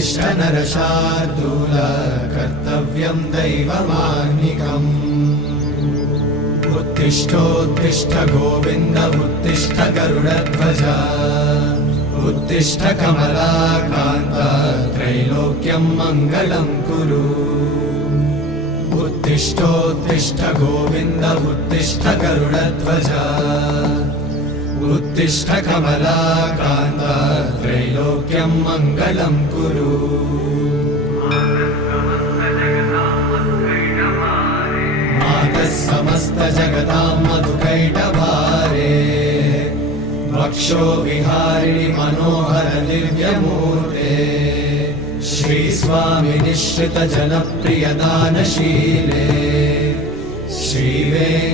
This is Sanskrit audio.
उत्तिष्ठ नरशार्दूल कर्तव्यं दैवमाह्निकम् उत्तिष्ठोत्तिष्ठ गोविन्द उत्तिष्ठ गरुडध्वज उत्तिष्ठ कमलाकान्त त्रैलोक्यं मङ्गलं कुरु उत्तिष्ठोत्तिष्ठ गोविन्द उत्तिष्ठ गरुडध्वज उत्तिष्ठ कमलाकान्त त्रैलोक्यं मङ्गलं कुरु मातः समस्त जगतां मधुकैटभारे वक्षो विहारिणि मनोहर दिव्यमूर्ते श्रीस्वामि निःश्रित जनप्रिय दानशीले श्रीवेङ्कटेश्वरी